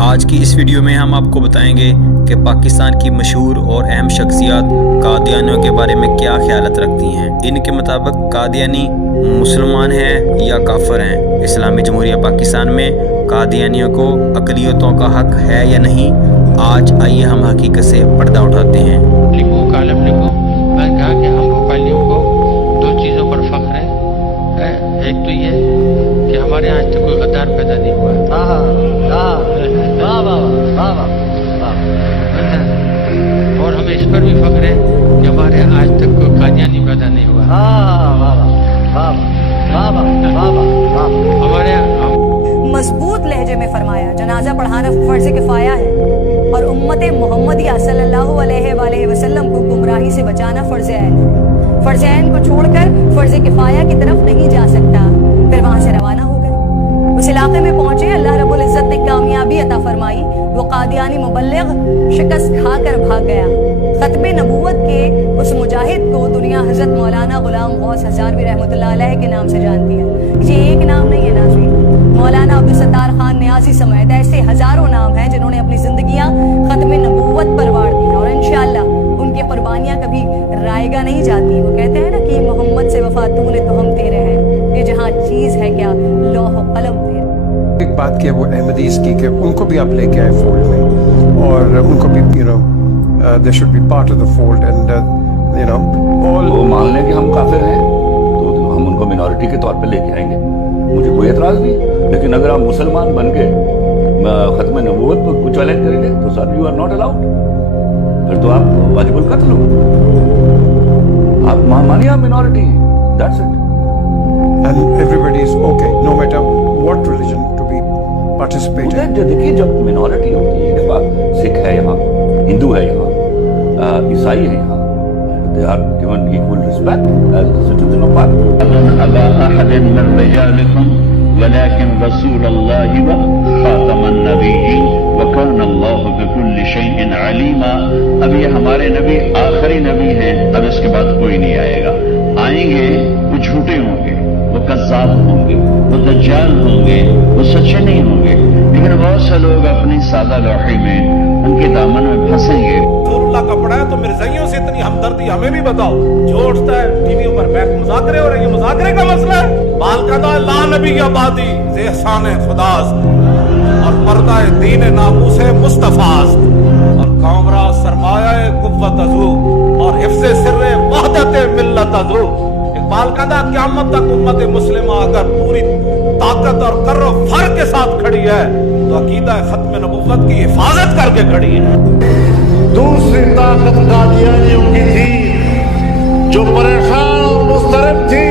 آج کی اس ویڈیو میں ہم آپ کو بتائیں گے کہ پاکستان کی مشہور اور اہم شخصیات قادیانیوں کے بارے میں کیا خیالات رکھتی ہیں۔ ان کے مطابق قادیانی مسلمان ہیں یا کافر ہیں؟ اسلامی جمہوریہ پاکستان میں قادیانیوں کو اقلیتوں کا حق ہے یا نہیں؟ آج آئیے ہم حقیقت سے پردہ اٹھاتے ہیں۔ لکھو کالم لکھو۔ میں نے کہا کہ ہم بھوپالیوں کو دو چیزوں پر فخر ہے۔ ایک تو یہ کہ ہمارے یہاں آج تک کوئی غدار پیدا نہیں ہوا، اور ہمیں اس پر بھی فخر ہے کہ ہمارے یہاں آج تک کوئی قادیانی پیدا نہیں ہوا۔ ہمارے یہاں مضبوط لہجے میں فرمایا جنازہ پڑھانا فرض کفایہ ہے اور امت محمدیہ صلی اللہ علیہ وآلہ وسلم کو گمراہی سے بچانا فرض عین ہے۔ فرض عین کو چھوڑ کر فرض کفایہ کی طرف نہیں جا سکتا۔ پھر وہاں سے روانہ ہو گئے، اس علاقے میں پہنچے، اللہ رب العزت نے کامیابی عطا فرمائی۔ وہ قادیانی مبلغ شکست کھا کر بھاگ گیا۔ ختم نبوت کے اس مجاہد کو دنیا حضرت مولانا غلام غوث ہزاروی رحمۃ اللہ علیہ کے نام سے جانتی ہے۔ یہ ایک نام نہیں ہے ناظرین، مولانا عبدالستار خان نیازی سمیت ایسے ہزاروں نام ہیں جنہوں نے اپنی زندگیاں ختم نبوت پر وار دی ہیں، اور انشاءاللہ ان کی قربانیاں کبھی رائگاں نہیں جاتی۔ وہ کہتے ہیں نا کہ محمد سے وفا تو نے تو ہم تیرے ہیں، یہ جہاں چیز ہے کیا لوح و قلم تیرے۔ ایک بات کیا وہ احمدیز کی کہ ان کو بھی آپ لے کے آئے فولڈ میں، اور ان کو بھی they should be part of the fold and all وہ مان لیں کہ ہم کافر ہیں تو ہم ان کو منورٹی کے طور پہ لے کے آئیں گے، مجھے کوئی اعتراض نہیں۔ لیکن اگر آپ مسلمان بن کے ختم نبوت کو چیلنج کریں گے تو sir you are not allowed, پھر تو آپ واجب القتل ہو۔ آپ مانیے آپ minority, that's it. and everybody is okay no matter what religion to be participating۔ دیکھیے جب منورٹی ہوتی ہے، سکھ ہے یہاں، ہندو ہے یہاں، عیسائی ہے یہاں، they are given equal respect as the citizen of Pakistan۔ أبا أحد من رجالكم ولكن رسول الله وخاتم النبيين وكان الله بكل شيء عليما۔ اب یہ ہمارے نبی آخری نبی ہیں، اب اس کے بعد کوئی نہیں آئے گا۔ آئیں گے وہ جھوٹے ہوں گے، وہ کذاب ہوں گے، وہ دجال ہوں گے، وہ سچے نہیں ہوں گے، لیکن بہت سے لوگ اپنی سادہ لوحی میں ان کے دامن میں پھنسیں گے۔ رسول اللہ کا پڑھا ہے تو مرزائیوں سے اتنی ہمدردی ہمیں بھی بتاؤ۔ جو اٹھتا ہے ٹی ویوں پر بیٹھ مذاکرے ہو رہے ہیں، یہ مذاکرے کا مسئلہ ہے؟ بال کہتا ہے لا نبی آبادی ز احسان خداست، اور پردہ دین ناموس مصطفیٰست، اور کامرہ سرمایہ قوت ازو، اور حفظ سر وحدت ملت ازو۔ اقبال کہتا ہے قیامت تک امت مسلمہ اگر پوری طاقت اور کر و فر کے ساتھ کھڑی ہے تو عقیدہ ختم نبوت کی حفاظت کر کے کھڑی ہے۔ دوسری طاقت قادیانیوں کی تھی جو پریشان اور مضطرب تھی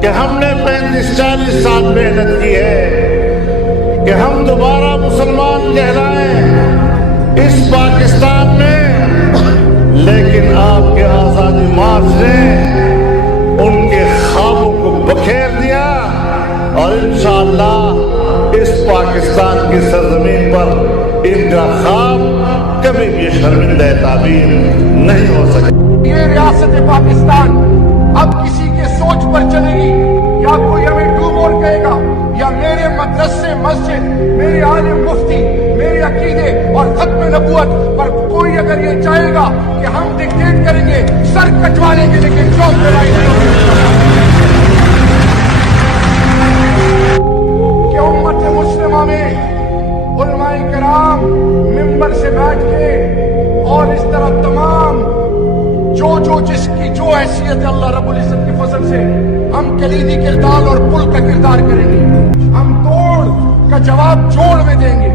کہ ہم نے 35-40 سال محنت کی ہے کہ ہم دوبارہ مسلمان کہلائیں اس پاکستان میں، لیکن آپ کے آزادی مارچ نے ان کے خوابوں کو بکھیر دیا، اور انشاءاللہ اس پاکستان کی سرزمین پر ان کا خواب کبھی بھی شرمندہ تعبیر نہیں ہو سکے۔ یہ ریاست پاکستان اب کسی کے سوچ پر چلے گی، یا کوئی ہمیں ڈوبور کہے گا، یا میرے مدرسے مسجد، میرے عالم مفتی، میرے عقیدے اور ختم نبوت پر کوئی اگر یہ چاہے گا کہ ہم ڈکٹیٹ کریں گے، سر کٹوا لیں گے، لیکن جو لڑائی نہیں کہ امت مسلمہ میں علماء کرام ممبر سے بیٹھ کے اور اس طرح تمام جو جس کی جو حیثیت ہے اللہ رب العزت کے فضل سے، ہم کلیدی کردار اور پل کا کردار کریں گے۔ ہم توڑ کا جواب جوڑ میں دیں گے،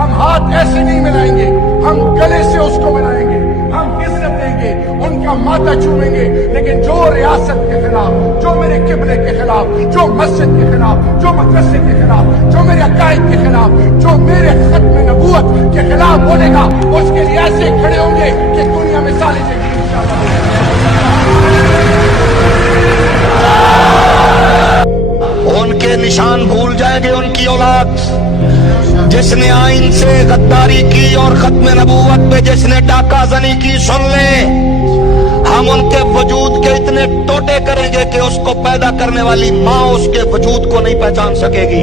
ہم ہاتھ ایسے نہیں ملائیں گے، ہم گلے سے اس کو ملائیں گے، ہم عزت دیں گے، ان کا ماتھا چومیں گے، لیکن جو ریاست کے خلاف، جو میرے قبلے کے خلاف، جو مسجد کے خلاف، جو مدرسے کے خلاف، جو میرے عقائد کے خلاف، جو میرے ختم نبوت کے خلاف بولے گا، اس کے لیے ایسے کھڑے ہوں گے کہ دنیا مثالیں دے گی انشاءاللہ۔ ان کے نشان بھول جائیں گے ان کی اولاد، جس نے آئین سے غداری کی اور ختم نبوت پہ جس نے ڈاکہ زنی کی، سن لے ہم ان کے وجود کے اتنے ٹوٹے کریں گے کہ اس کو پیدا کرنے والی ماں اس کے وجود کو نہیں پہچان سکے گی۔